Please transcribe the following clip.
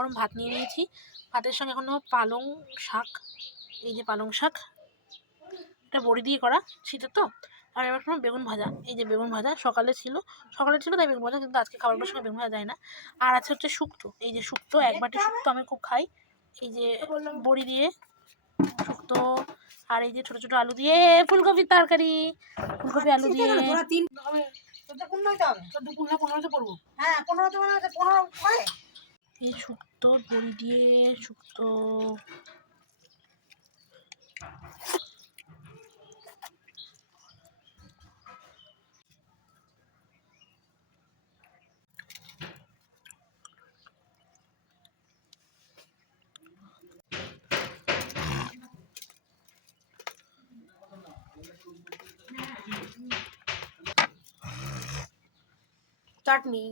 গরম ভাত নিয়ে নিয়েছি। ভাতের সঙ্গে এখনো পালং শাক, এই যে পালং শাক, এটা বড়ি দিয়ে করা, শীতের তো। আর এবার সময় বেগুন ভাজা, এই যে বেগুন ভাজা সকালে ছিল তাই বেগুন ভাজা, কিন্তু আজকে খাবারগুলোর সঙ্গে বেগুন ভাজা যায় না। আর আছে হচ্ছে শুক্তো, এই যে শুক্তো, এক বাটি শুক্তো আমি খুব খাই, এই যে বড়ি দিয়ে শুক্তো। আর এই যে ছোট ছোট আলু দিয়ে ফুলকপির তরকারি, ফুলকপি আলু দিয়ে। এই শুক্তো বড়ি দিয়ে শুক্তো। চাটনি।